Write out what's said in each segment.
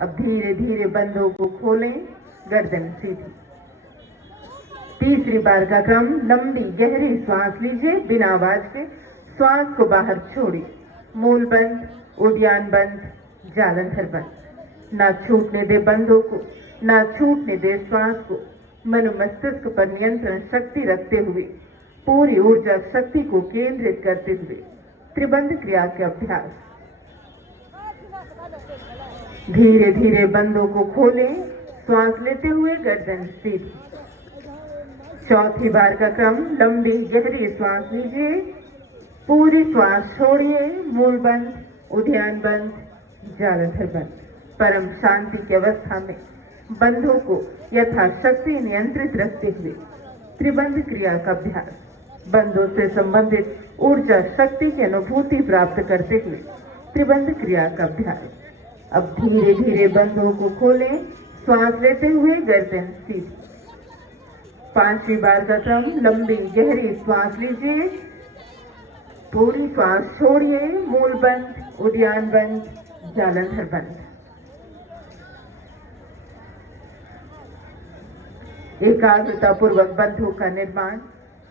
अब धीरे धीरे बंधों को खोलें, गर्दन सीधी। तीसरी बार का क्रम, लंबी गहरी श्वास लीजिए, बिना आवाज के श्वास को बाहर छोड़िए। मूल बंद, उद्यान बंद, जालंधर बंद। ना छूटने दे बंधों को, ना छूटने दे श्वास को। मनो मस्तिष्क पर नियंत्रण शक्ति रखते हुए, पूरी ऊर्जा शक्ति को केंद्रित करते हुए त्रिबंध क्रिया के अभ्यास। धीरे धीरे बंधों को खोलें, श्वास लेते हुए गर्दन सीधी। चौथी बार का क्रम, लंबी गहरी श्वास लीजिए, पूरी श्वास छोड़िए। मूल बंद, उद्यान बंद, जालंधर बंद। परम शांति की अवस्था में बंधों को यथाशक्ति नियंत्रित रखते हुए त्रिबंध क्रिया का अभ्यास। बंधों से संबंधित ऊर्जा शक्ति की अनुभूति प्राप्त करते हुए त्रिबंध क्रिया का अभ्यास। अब धीरे धीरे बंधों को खोलें, श्वास लेते हुए गर्दन सीधी। पांचवी बार का क्रम, लंबी गहरी श्वास लीजिए, पूरी श्वास छोड़िए। मूल बंद, उद्यान बंद, जालंधर बंद। एकाग्रता पूर्वक बंधों का निर्माण,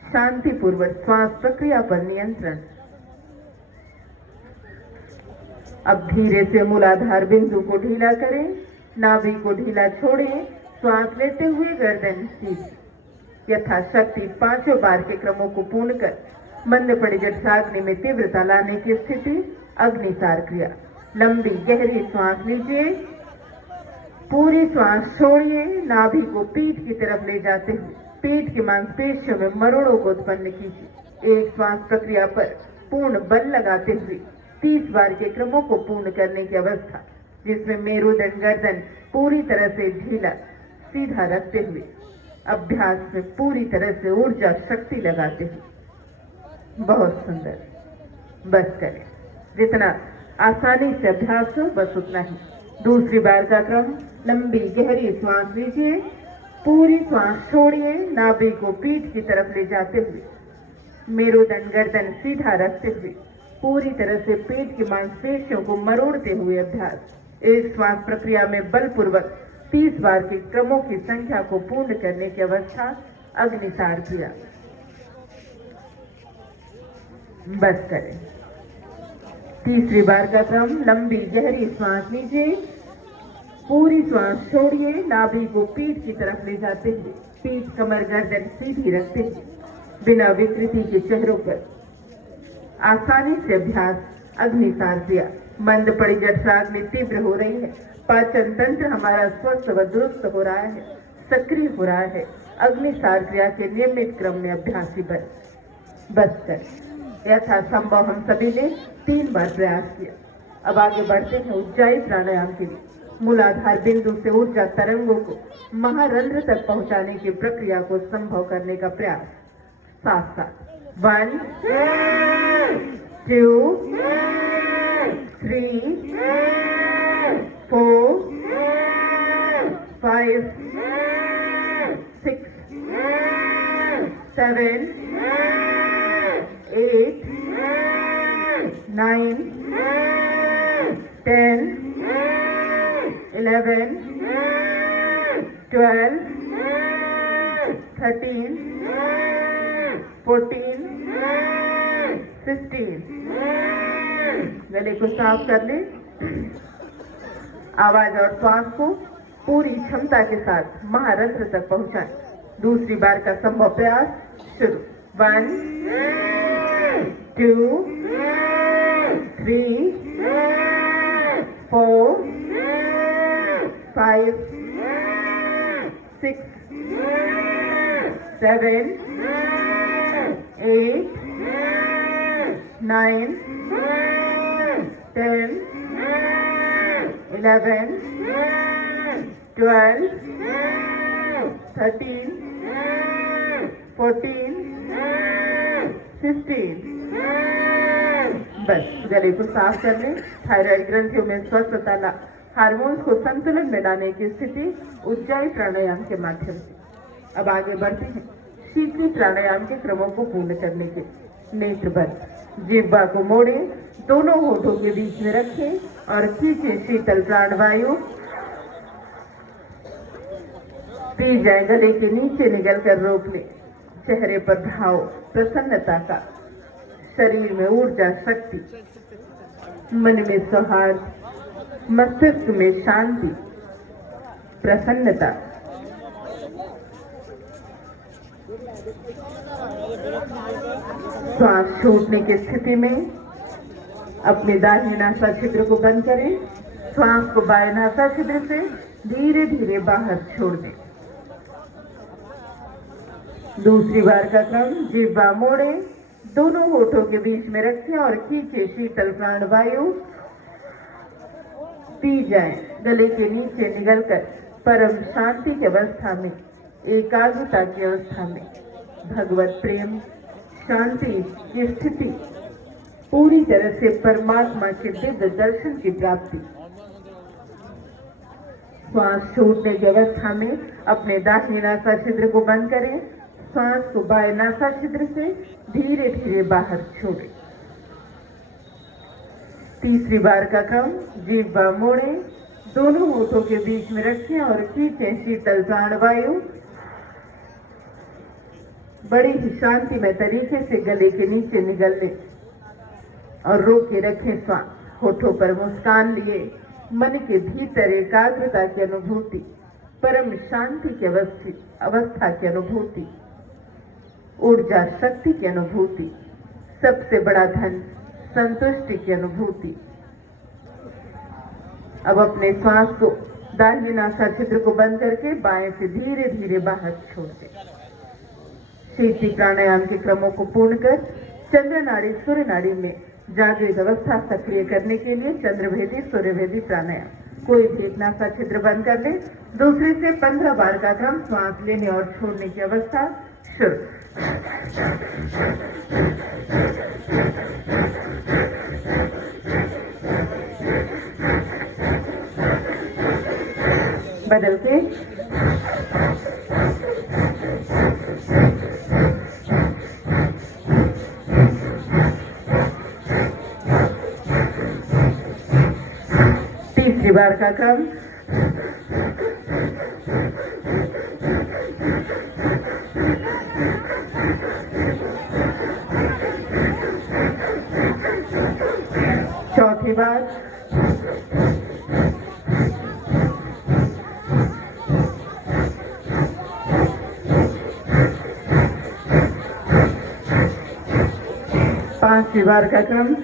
शांति पूर्वक श्वास प्रक्रिया पर नियंत्रण। अब धीरे से मूलाधार बिंदु को ढीला करें, नाभि को ढीला छोड़ें, श्वास लेते हुए गर्दन सीधी। यथाशक्ति पांचों बार के क्रमों को पूर्ण कर मंद परिजट साग्नि में तीव्रता लाने की स्थिति, अग्निसार क्रिया। लंबी गहरी श्वास लीजिए, पूरी श्वास छोड़िए। नाभि को पीठ की तरफ ले जाते हुए पीठ की मांसपेशियों में मरोड़ों को उत्पन्न कीजिए। एक श्वास प्रक्रिया पर पूर्ण बल लगाते हुए 30 बार के क्रमों को पूर्ण करने की अवस्था, जिसमें मेरुदंड गर्दन पूरी तरह से ढीला सीधा रखते हुए अभ्यास में पूरी तरह से ऊर्जा शक्ति लगाते हुए। बहुत सुंदर, बस करें। जितना आसानी से अभ्यास हो बस उतना ही। दूसरी बार का क्रम, लंबी गहरी श्वास लीजिए, पूरी श्वास छोड़िए। नाभि को पीठ की तरफ ले जाते हुए मेरुदंड गर्दन सीधा रखते हुए पूरी तरह से पेट की मांसपेशियों को मरोड़ते हुए अभ्यास। एक श्वास प्रक्रिया में बलपूर्वक 30 बार के क्रमों की संख्या को पूर्ण करने की अवस्था, अग्निसार क्रिया। बस करें। तीसरी बार का क्रम, लंबी गहरी श्वास लीजिए, पूरी श्वास छोड़िए। नाभि को पीठ की तरफ ले जाते हुए पीठ, कमर, गर्दन सीधी रखते हुए बिना विकृति के चेहरों पर आसानी से अभ्यास, अग्निसार क्रिया। मंद परिजट साग्नि तीव्र हो रही है, पाचन तंत्र हमारा स्वस्थ व दुरुस्त हो रहा है, सक्रिय हो रहा है। अग्निसार क्रिया के नियमित क्रम में अभ्यास ही बस कर। यथासंभव हम सभी ने 3 बार प्रयास किया। अब आगे बढ़ते हैं उज्जाई प्राणायाम के लिए। मूलाधार बिंदु से ऊर्जा तरंगों को महारंध्र तक पहुंचाने की प्रक्रिया को संभव करने का प्रयास। साथ साथ 1 2 3 4 5 6 7 8 9 10 11 12 13 14 16। गले को साफ कर ले। आवाज और श्वास को पूरी क्षमता के साथ महारंध्र तक पहुंचाएं। दूसरी बार का संभव प्रयास शुरू। 1 2 3 4 5 6 7 8 9 10 11 12 13 14 15। बस गले को साफ कर लें। थायराइड ग्रंथियों में स्वस्थता ला, हार्मोन्स को संतुलन में लाने की स्थिति उज्जाई प्राणायाम के माध्यम से। अब आगे बढ़ते हैं शीतली प्राणायाम के क्रमों को पूर्ण करने के। नेत्र बंद, जिह्वा को मोड़े, दोनों होठों के बीच में रखें और खींचे शीतल प्राणवायु पी जाए गले के नीचे निकलकर रोक ले। चेहरे पर भाव प्रसन्नता का, शरीर में ऊर्जा शक्ति, मन में सौहार्द, मस्तिष्क में शांति, प्रसन्नता। श्वास छूटने की स्थिति में अपने दाहिने नासा छिद्र को बंद करें। श्वास को बाएं नासा छिद्र से धीरे धीरे बाहर छोड़ दें। दूसरी बार का क्रम, जिह्वा मोड़े, दोनों होठों के बीच में रखें और खींचे शीतल प्राणवायु। पी जाए गले के नीचे निकलकर परम शांति की अवस्था में, एकाग्रता की अवस्था में, भगवत प्रेम शांति की स्थिति, पूरी तरह से परमात्मा के दिव्य दर्शन की प्राप्ति। श्वास छूटने की अवस्था में अपने दाहिने नासा छिद्र को बंद करें। श्वास को बाएं नासा छिद्र से धीरे धीरे बाहर छोड़ें। तीसरी बार का क्रम, जिह्वा मोड़े, दोनों होठों के बीच में रखें और खींचें शीतल प्राणवायु। बड़ी ही शांतिमय तरीके से गले के नीचे निगल लें और रोक के रखें श्वास। होठों पर मुस्कान लिए, मन के भीतर एकाग्रता की अनुभूति, परम शांति की अवस्था की अनुभूति, ऊर्जा शक्ति की अनुभूति, सबसे बड़ा धन संतुष्टि की अनुभूति। अब अपने श्वास को दाहिने नासा छिद्र को बंद करके बाएं से धीरे धीरे बाहर छोड़ दें। शीतली प्राणायाम के क्रमों को पूर्ण कर चंद्र नाड़ी सूर्य नाड़ी में जागृत अवस्था सक्रिय करने के लिए चंद्रभेदी सूर्यभेदी प्राणायाम। कोई भी एक नासा छिद्र बंद कर ले। दूसरे से 15 बार का क्रम, श्वास लेने और छोड़ने की अवस्था शुरू। बदल के तीसरी बार का क्रम, चौथी बार, पांचवी बार का क्रम,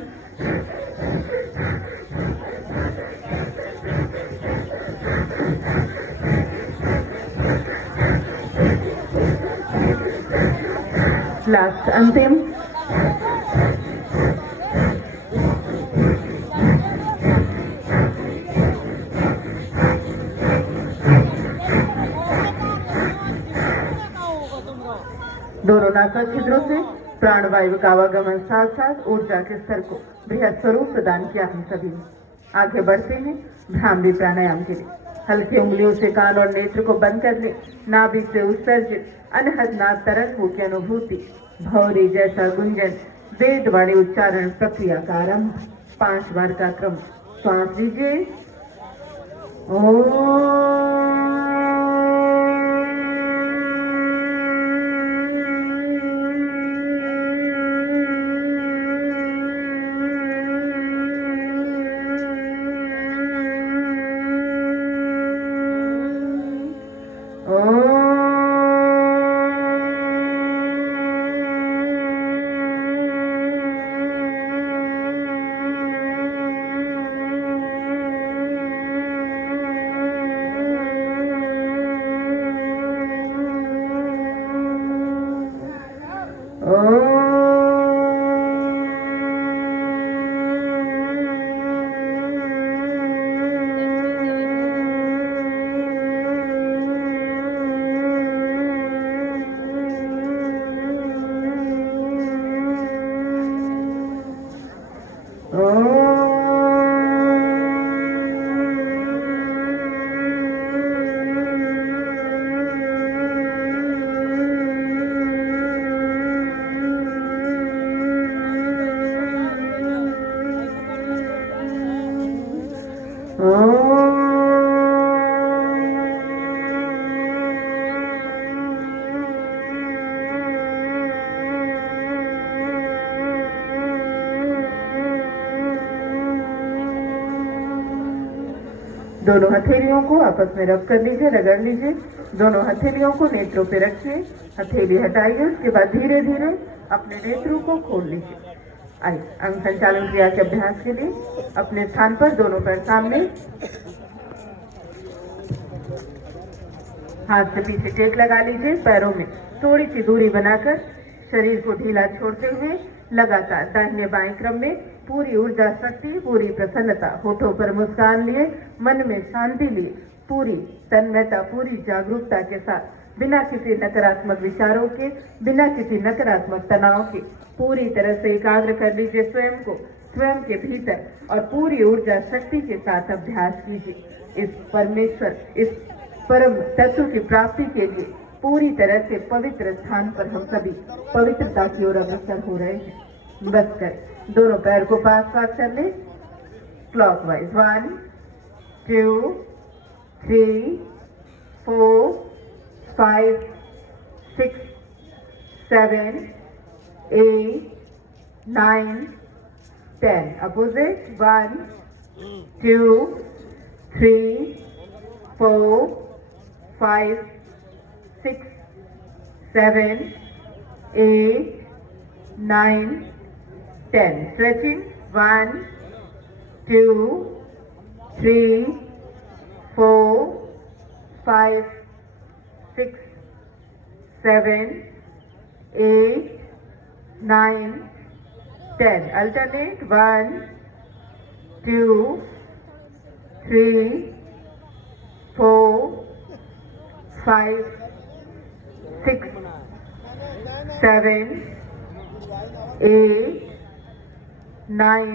लास्ट अंतिम। दोनों नासा छिद्रों से प्राणवायु का आवागमन साथ साथ ऊर्जा के स्तर को बृहद स्वरूप प्रदान किया हम सभी ने। आगे बढ़ते हैं भ्रामरी प्राणायाम के लिए। हल्की उंगलियों से कान और नेत्र को बंद कर ले। नाभि से उत्सर्जित अनहद नाद तरंगों की अनुभूति, भौरी जैसा गुंजन, वेदवाणी उच्चारण प्रक्रिया का आरंभ। 5 बार का क्रम, श्वास लीजिए। दोनों हथेलियों को आपस में रब कर लीजिए, रगड़ लीजिए। दोनों हथेलियों को नेत्रों पे रखिए, हथेली हटाइए। उसके बाद धीरे धीरे अपने नेत्रों को खोल लीजिए। आइए अंग संचालन क्रिया के अभ्यास के लिए अपने स्थान पर दोनों पैर सामने, हाथ से पीछे टेक लगा लीजिए। पैरों में थोड़ी सी दूरी बनाकर शरीर को ढीला छोड़ते हुए लगातार दाहिने बाएं क्रम में पूरी ऊर्जा शक्ति, पूरी प्रसन्नता, होठों पर मुस्कान लिए, मन में शांति लिए, पूरी तन्मयता, पूरी जागरूकता के साथ, बिना किसी नकारात्मक विचारों के, बिना किसी नकारात्मक तनाव के पूरी तरह से एकाग्र कर लीजिए स्वयं को, स्वयं के भीतर, और पूरी ऊर्जा शक्ति के साथ अभ्यास कीजिए। इस परमेश्वर, इस परम तत्व की प्राप्ति के लिए पूरी तरह से पवित्र स्थान पर हम सभी पवित्रता की ओर अग्रसर हो रहे हैं। बस कर दोनों पैर को पास पास कर ले, क्लॉकवाइज। 1 2 3 4 5 6 7 8 9 10। अपोजिट। 1 2 3 4 5 6 7 8 9 10. Stretching. 1 2 3 4 5 6 7 8 9 10. Alternate. 1 2 3 4 5 6 7 8 9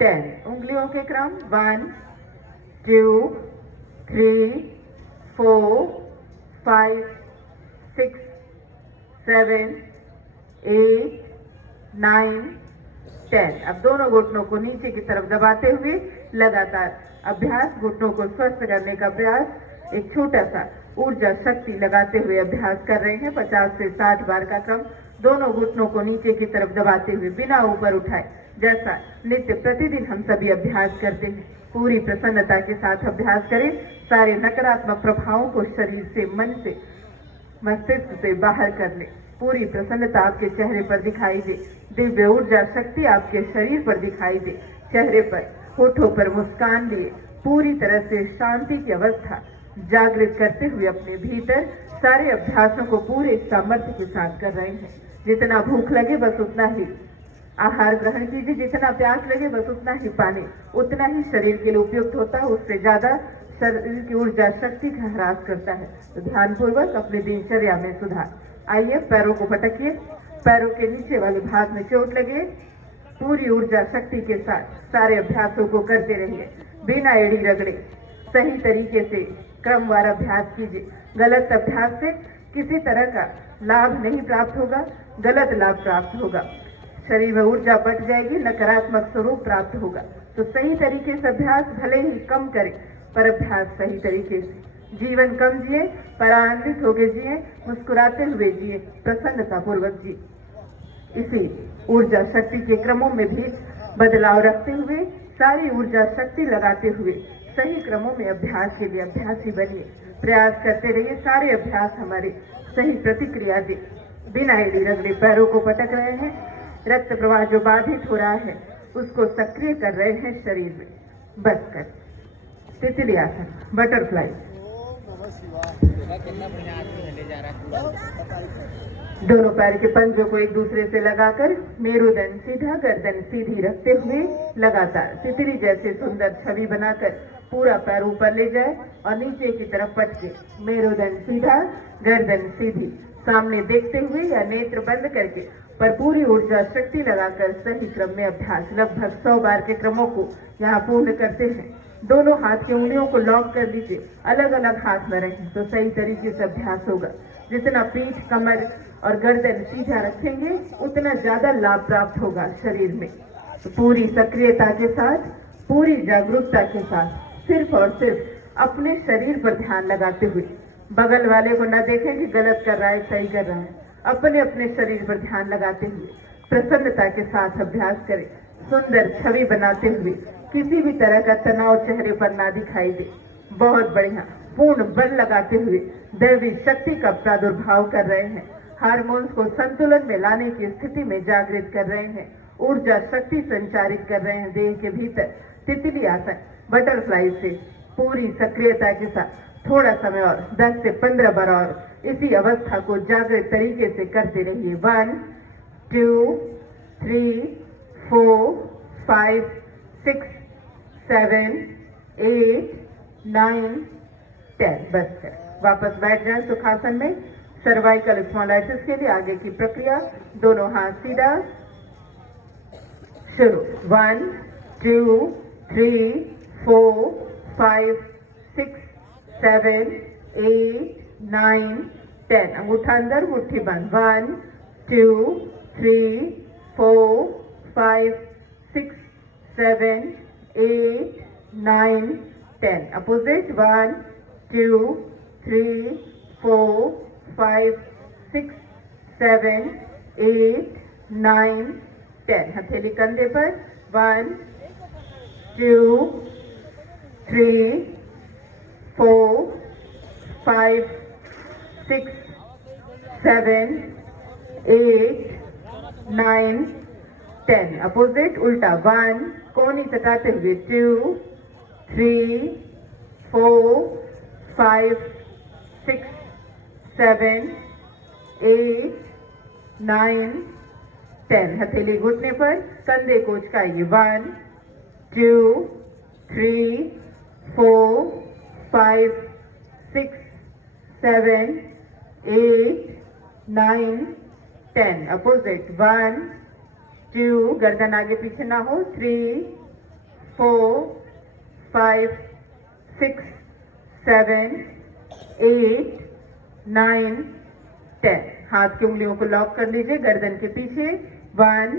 10. उंगलियों के क्रम। 1 2 3 4 5 6 7 8 9 10. अब दोनों घुटनों को नीचे की तरफ दबाते हुए लगातार अभ्यास, घुटनों को स्वस्थ करने का प्रयास। एक छोटा सा ऊर्जा शक्ति लगाते हुए अभ्यास कर रहे हैं। 50 से 60 बार का क्रम। दोनों घुटनों को नीचे की तरफ दबाते हुए बिना ऊपर उठाए, जैसा नित्य प्रतिदिन हम सभी अभ्यास करते हैं। पूरी प्रसन्नता के साथ अभ्यास करें। सारे नकारात्मक प्रभावों को शरीर से, मन से, मस्तिष्क से बाहर कर ले। पूरी प्रसन्नता आपके चेहरे पर दिखाई दे। दिव्य ऊर्जा शक्ति आपके शरीर पर दिखाई दे। चेहरे पर, होठों पर मुस्कान लिए पूरी तरह से शांति की अवस्था जागृत करते हुए अपने भीतर सारे अभ्यासों को पूरे सामर्थ्य के साथ कर रहे हैं। जितना भूख लगे बस उतना ही आहार ग्रहण कीजिए, जितना प्यास लगे बस उतना ही पानी, उतना ही शरीर के लिए उपयुक्त होता है। उससे ज्यादा शरीर की ऊर्जा शक्ति का ह्रास करता है। तो ध्यानपूर्वक अपनी दिनचर्या में सुधार। आइए पैरों को पटकिए। पैरों के नीचे वाले भाग में चोट लगे। पूरी ऊर्जा शक्ति के साथ सारे अभ्यासों को करते रहिए, बिना एड़ी रगड़े। सही तरीके से क्रमवार अभ्यास कीजिए। गलत अभ्यास से किसी तरह का लाभ नहीं प्राप्त होगा, गलत लाभ प्राप्त होगा। शरीर में ऊर्जा बच जाएगी, नकारात्मक स्वरूप प्राप्त होगा। तो सही तरीके से अभ्यास भले ही कम करें, पर अभ्यास सही तरीके से। जीवन कम जिए पर आनंदित होकर जिए, मुस्कुराते हुए जिए, प्रसन्नता पूर्वक जिए। इसी ऊर्जा शक्ति के क्रमों में भी बदलाव रखते हुए, सारी ऊर्जा शक्ति लगाते हुए सही क्रमों में अभ्यास के लिए अभ्यासी बनिए। प्रयास करते रहिए, सारे अभ्यास हमारे सही प्रतिक्रिया दे। बिना एड़ी रगड़े पैरों को पटक रहे हैं। रक्त प्रवाह जो बाधित हो रहा है उसको सक्रिय कर रहे हैं शरीर में। बस कर तितली आसन, बटरफ्लाई। दोनों पैर के पंजों को एक दूसरे से लगाकर मेरुदंड सीधा, गर्दन सीधी रखते हुए लगातार तितली जैसे सुंदर छवि बनाकर पूरा पैर ऊपर ले जाए और नीचे की तरफ पटके। मेरुदंड सीधा, गर्दन सीधी, सामने देखते हुए या नेत्र बंद करके पर पूरी ऊर्जा शक्ति लगाकर सही क्रम में अभ्यास। लगभग 100 बार के क्रमों को यहाँ पूर्ण करते हैं। दोनों हाथ की उंगलियों को लॉक कर लीजिए, अलग अलग हाथ में रहें तो सही तरीके से अभ्यास होगा। जितना पीठ, कमर और गर्दन सीधा रखेंगे उतना ज्यादा लाभ प्राप्त होगा शरीर में। तो पूरी सक्रियता के साथ, पूरी जागरूकता के साथ सिर्फ और सिर्फ अपने शरीर पर ध्यान लगाते हुए, बगल वाले को न देखें कि गलत कर रहा है, सही कर रहा है। अपने अपने शरीर पर ध्यान लगाते हुए प्रसन्नता के साथ अभ्यास करें। सुंदर छवि बनाते हुए किसी भी तरह का तनाव चेहरे पर ना दिखाई दे। बहुत बढ़िया। पूर्ण बल लगाते हुए दैवी शक्ति का प्रादुर्भाव कर रहे हैं। हार्मोन्स को संतुलन में लाने की स्थिति में जागृत कर रहे हैं। ऊर्जा शक्ति संचारित कर रहे हैं देह के भीतर। तितली आसन बटरफ्लाई से पूरी सक्रियता के साथ थोड़ा समय और 10 से 15 बार और इसी अवस्था को जागृत तरीके से करते रहिए। 1 2 3 4 5 6 7 8 9 10। बस है। वापस बैठ जाएं सुखासन में। सर्वाइकल स्पॉन्डिलाइटिस के लिए आगे की प्रक्रिया, दोनों हाथ सीधा, शुरू। 1 2 3 4 5 6 7 8 9 10। अंगूठा अंदर, मुट्ठी बंद। 1 2 3 4 5 6 7 8 9 10। अपोजिट। 1 2 3 4 5 6 7 8 9 10। हथेली कंधे पर। 1 2 3 4 5 6 7 8 9 10। अपोजिट उल्टा। 1 कोहनी सटाते हुए। 2 3 4 5 6 7 8 9 10। हथेली घुटने पर, कंधे को उचकाइए। 1 2 3 4 5 6 7 8 9 10। अपोजिट। 1 2, गर्दन आगे पीछे ना हो। 3 4 5 6 7 8 9 10। हाथ की उंगलियों को लॉक कर लीजिए गर्दन के पीछे। 1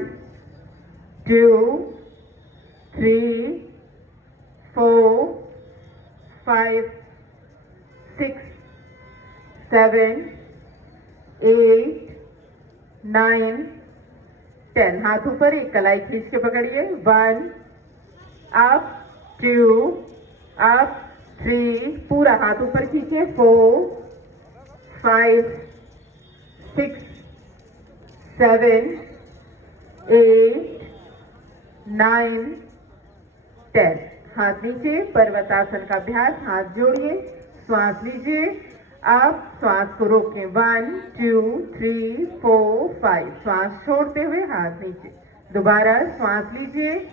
2 3 4 5 6 7 8 9 10। हाथ ऊपर, एक कलाई खींच के पकड़िए। 1 अप 2 अप 3, पूरा हाथ ऊपर खींचिए। 4 5 6 7 8 9 10। हाथ नीचे, पर्वतासन का अभ्यास। हाथ जोड़िए, श्वास लीजिए। आप श्वास को रोकें। 1 2 3 4 5। श्वास छोड़ते हुए हाथ नीचे। दोबारा श्वास लीजिए।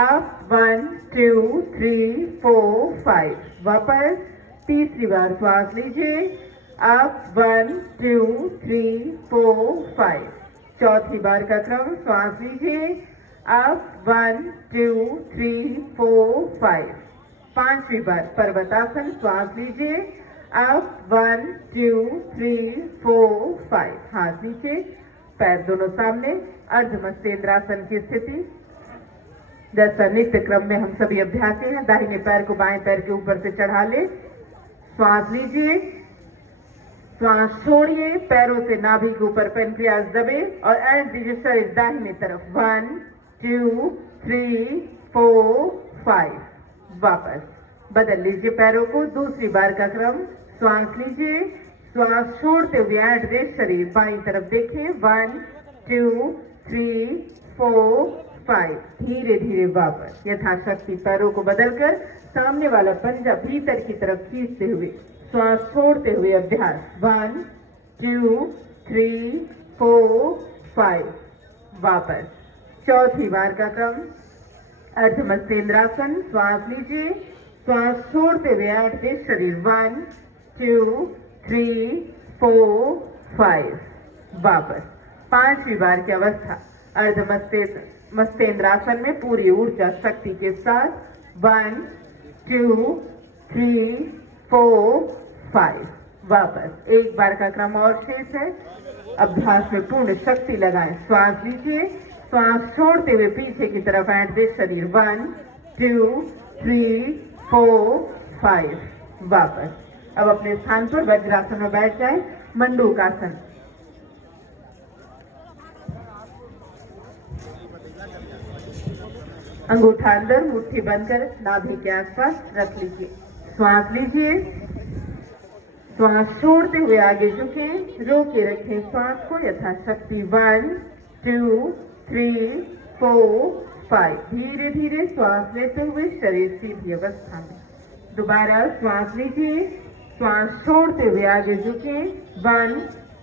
आप 1 2 3 4 5। वापस तीसरी बार श्वास लीजिए। आप 1 2 3 4 5। चौथी बार का क्रम, श्वास लीजिए। आप 1 2 3 4 5। पांचवी बार पर्वतासन, श्वास लीजिए। आप 1 2 3 4 5। हाथ नीचे, पैर दोनों सामने, अर्धमस्तेंद्रासन की स्थिति। जैसा नित्य क्रम में हम सभी अभ्यासी हैं, दाहिने पैर को बाएं पैर के ऊपर से चढ़ा ले। श्वास लीजिए, श्वास छोड़िए। पैरों से नाभि के ऊपर पेनक्रियास दबे और एज रजिस्टर इस दाहिने तरफ। 1 2 3 4 5। वापस बदल लीजिए पैरों को। दूसरी बार का क्रम, श्वास लीजिए। श्वास छोड़ते हुए एट रेस्ट शरीर बाईं तरफ देखें। 1 2 3 4 5। धीरे धीरे वापस यथाशक्ति पैरों को बदलकर सामने वाला पंजा भीतर की तरफ खींचते हुए श्वास छोड़ते हुए अभ्यास। 1 2 3 4 5। वापस चौथी बार का क्रम, अर्धमस्तेंद्रासन। श्वास लीजिए, श्वास छोड़ते हुए ऐसे शरीर। 1 2 3 4 5। वापस पांचवी बार की अवस्था, अर्धमस्तेंद्रासन में पूरी ऊर्जा शक्ति के साथ। 1 2 3 4 5। वापस एक बार का क्रम और शेष है। अभ्यास में पूर्ण शक्ति लगाएं। श्वास लीजिए, श्वास छोड़ते हुए पीछे की तरफ ऐंठते शरीर। 1 2 3 4 5। वापस अब अपने स्थान पर वज्रासन में बैठ जाएं। मंडूकासन। अंगूठा अंदर, मुट्ठी बंद कर नाभि के आसपास रख लीजिए। श्वास लीजिए, श्वास छोड़ते हुए आगे झुके, रोके रखें श्वास को यथाशक्ति। 1 2 3 4 5। धीरे धीरे श्वास लेते हुए शरीर सीधी अवस्था में। दोबारा श्वास लीजिए, श्वास छोड़ते हुए आगे झुके। 1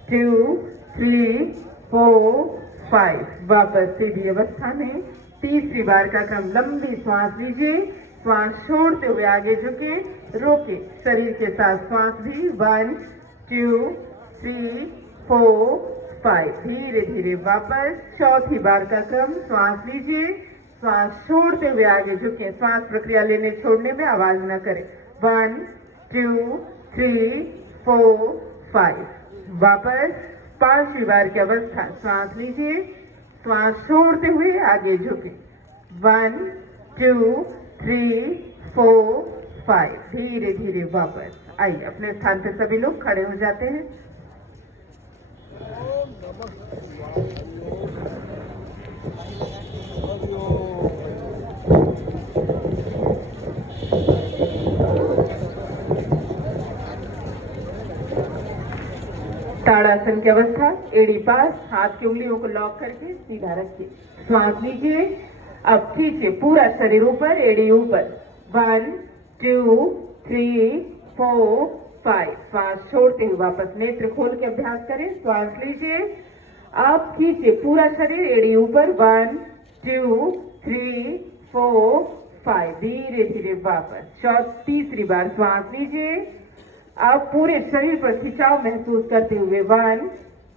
2 3 4 5। वापस सीधी अवस्था में। तीसरी बार का क्रम, लंबी श्वास लीजिए, श्वास छोड़ते हुए आगे झुके, रोके शरीर के साथ श्वास भी। 1 2 3 4 5। धीरे धीरे वापस। चौथी बार का क्रम, श्वास लीजिए, श्वास छोड़ते हुए आगे झुके, श्वास प्रक्रिया लेने छोड़ने में आवाज न करें। 1 2 3 4 5। वापस पांचवी बार की अवस्था, श्वास लीजिए, श्वास छोड़ते हुए आगे झुके। 1 2 3 4 5। धीरे धीरे वापस आइए। अपने स्थान पर सभी लोग खड़े हो जाते हैं। ताड़ासन की अवस्था, एड़ी पास, हाथ की उंगलियों को लॉक करके सीधा रखिए। श्वास लीजिए, अब खींचिए पूरा शरीर ऊपर, एड़ी ऊपर। 1 2 3 4 5। श्वास छोड़ते हुए वापस नेत्र खोल के अभ्यास करें। श्वास लीजिए, अब खींचिए पूरा शरीर, एड़ी ऊपर। 1 2 3 4 5। धीरे धीरे वापस। तीसरी बार श्वास लीजिए, अब पूरे शरीर पर खिंचाव महसूस करते हुए। 1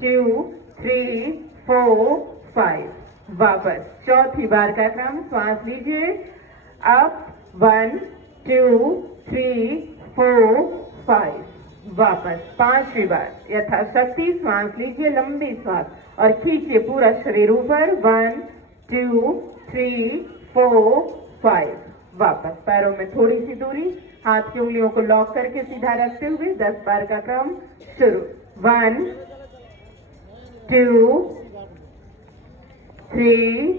2 3 4 5। वापस चौथी बार का क्रम, श्वास लीजिए, अब 1 2 3 4 5। वापस पांचवी बार यथाशक्ति श्वास लीजिए, लंबी श्वास, और खींचिए पूरा शरीर ऊपर। 1 2 3 4 5। वापस पैरों में थोड़ी सी दूरी, हाथ की उंगलियों को लॉक करके सीधा रखते हुए 10 बार का क्रम शुरू। 1 2 3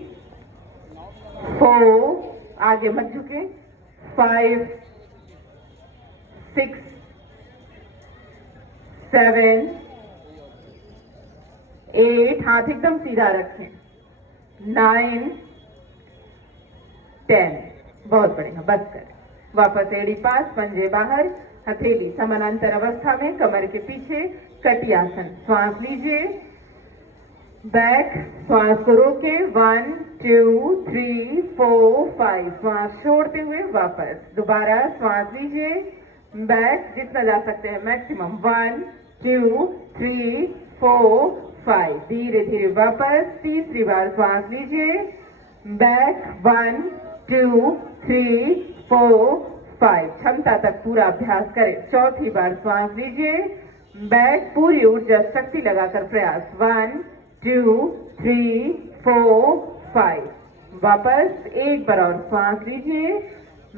4। आगे मत झुके। 5 6 7 8। हाथ एकदम सीधा रखें। 9 10। बहुत बढ़िया, बस करें। वापस एड़ी पास, पंजे बाहर, हथेली समानांतर अवस्था में, कमर के पीछे, कटियासन। श्वास लीजिए, बैक, श्वास को रोके। 1 2 3 4 5। श्वास छोड़ते हुए वापस। दोबारा श्वास लीजिए, बैक, जितना जा सकते हैं मैक्सिमम। 1 2 3 4 5। धीरे धीरे वापस। तीसरी बार श्वास लीजिए, बैक। 1 2 3 4 5। क्षमता तक पूरा अभ्यास करें। चौथी बार श्वास लीजिए, बैक, पूरी ऊर्जा शक्ति लगाकर प्रयास। 1 2 3 4 5। वापस एक बार और श्वास लीजिए,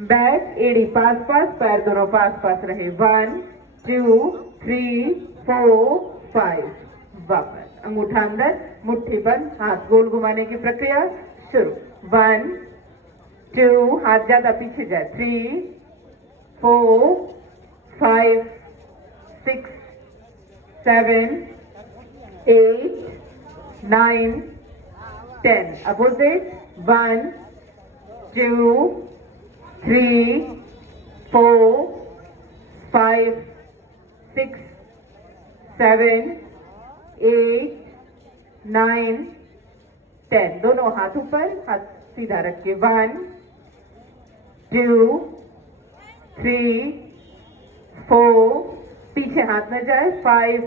बैक, एड़ी पास पास, पैर दोनों पास पास रहे। 1 2 3 4 5। वापस अंगूठा अंदर, मुट्ठी बंद, हाथ गोल घुमाने की प्रक्रिया शुरू। 1 2, हाथ ज्यादा पीछे जाए। 3 4 5 6 7 8 9 10। Opposite. 1 2 3 4 5 6 7 8 9 10। दोनों हाथ ऊपर, हाथ सीधा रखिए। 1 2 3 4। पीछे हाथ न जाए। 5,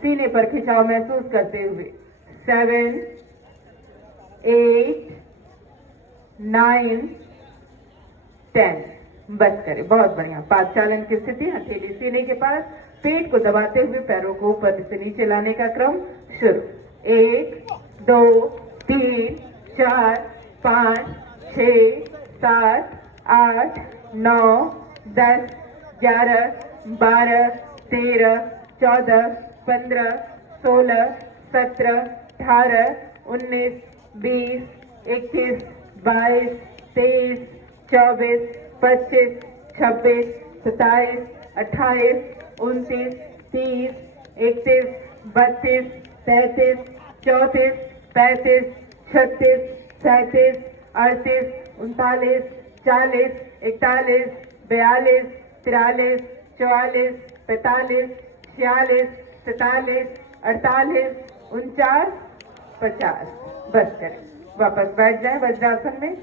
सीने पर खिंचाव महसूस करते हुए। 7 8 9 10। बस करें, बहुत बढ़िया। पादचालन की स्थिति, हथेली सीने के पास, पेट को दबाते हुए पैरों को ऊपर से नीचे लाने का क्रम शुरू। 1 2 3 4 5 6 7 8 9 10 11 12 13 14 15 16 17 18 19 20 21 22 23, 24, 25, 26, 27, 28, 29, 30, 31, 32, 33, 34, 35, 36, 37, 38, 39, 40, 41, 42, 43, 44, 45, 46, 47, 48, 49, 50। बस करें, वापस बैठ जाए वज्रासन में।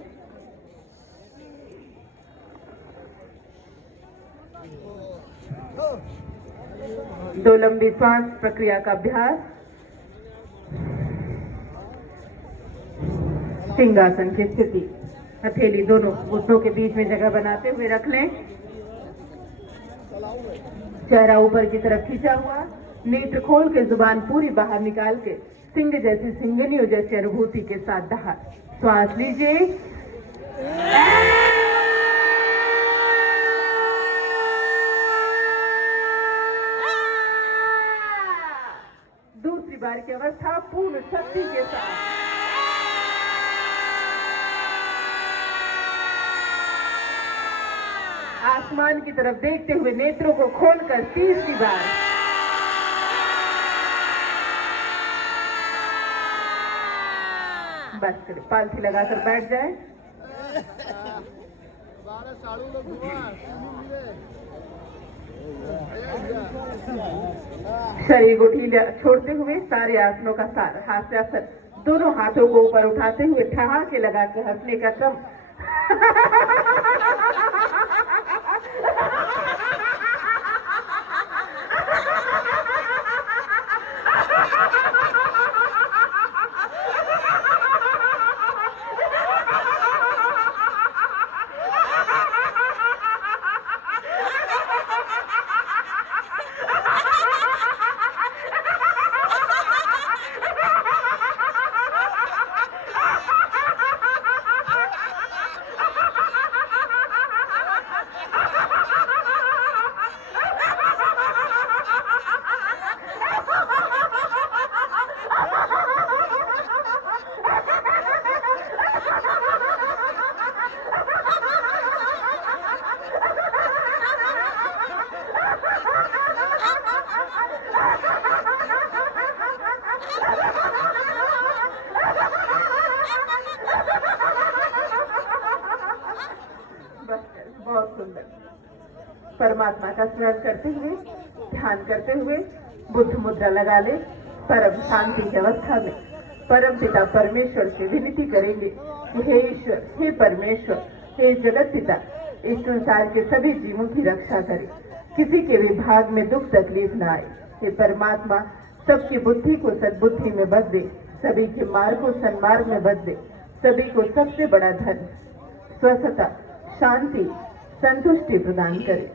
दो लंबी श्वास प्रक्रिया का अभ्यास। सिंहासन की स्थिति, हथेली दोनों घुटनों के बीच में जगह बनाते हुए रख लें। चेहरा ऊपर की तरफ खींचा हुआ, नेत्र खोल के जुबान पूरी बाहर निकाल के सिंह जैसी सिंगनियों जैसी अनुभूति के साथ बाहर श्वास लीजिए। दूसरी बार की अवस्था पूर्ण शक्ति के साथ। आसमान की तरफ देखते हुए नेत्रों को खोलकर तीसरी बार। बस करें, पालथी लगाकर बैठ जाए। शरीर को ढीला छोड़ते हुए सारे आसनों का सार हास्यासन, दोनों हाथों को ऊपर उठाते हुए ठहाके लगा के हंसने का क्रम। बहुत सुंदर। परमात्मा का स्मरण करते हुए, ध्यान करते हुए बुद्ध मुद्रा लगा ले। परम शांति की अवस्था में परम पिता परमेश्वर से विनती करेंगे कि हे ईश्वर, हे परमेश्वर, हे जगत पिता, इस संसार के सभी जीवों की रक्षा करे, किसी के भी भाग में दुख तकलीफ न आए। हे परमात्मा, सबकी बुद्धि को सद्बुद्धि में बदले, सभी के मार्ग को सन्मार्ग में बदले, सभी को सबसे बड़ा धन, स्वस्थता, शांति, संतुष्टि प्रदान करे।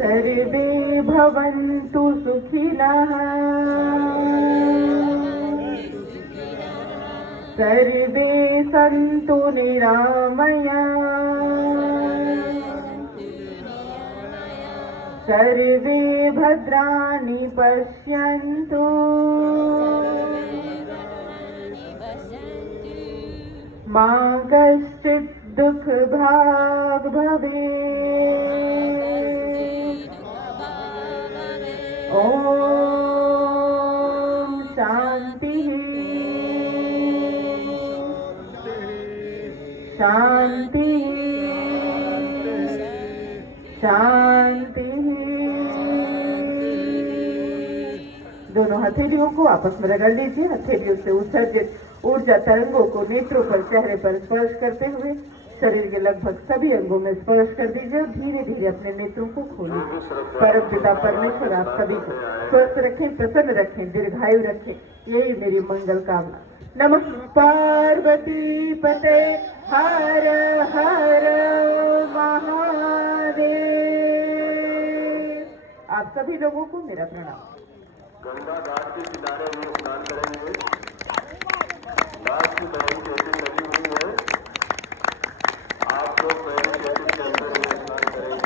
सर्वे भवन्तु सुखिनः, सर्वे सन्तु निरामयाः, सर्वे भद्राणि पश्यन्तु, मा कश्चित् दुःखभाग् भवेत्। ओम शांति शांति शांति। दोनों हथेलियों को आपस में रगड़ लीजिए। हथेलियों से उत्सर्जित ऊर्जा तरंगों को नेत्रों पर, चेहरे पर स्पर्श करते हुए शरीर के लगभग सभी अंगों में स्पर्श कर दीजिए और धीरे धीरे अपने नेत्रों को खोलिए। परम पिता परमेश्वर आप सभी को स्वस्थ रखें, प्रसन्न रखें, दीर्घायु रखें, यही मेरी मंगल कामना। नमः पार्वती पते हर हर महादेव। आप सभी लोगों को मेरा प्रणाम। गंगा घाट के किनारे में स्नान करेंगे। घाट की बड़ी कैसे लगी हुई है, आप लोग पहले कैसे के अंदर में स्नान करेंगे।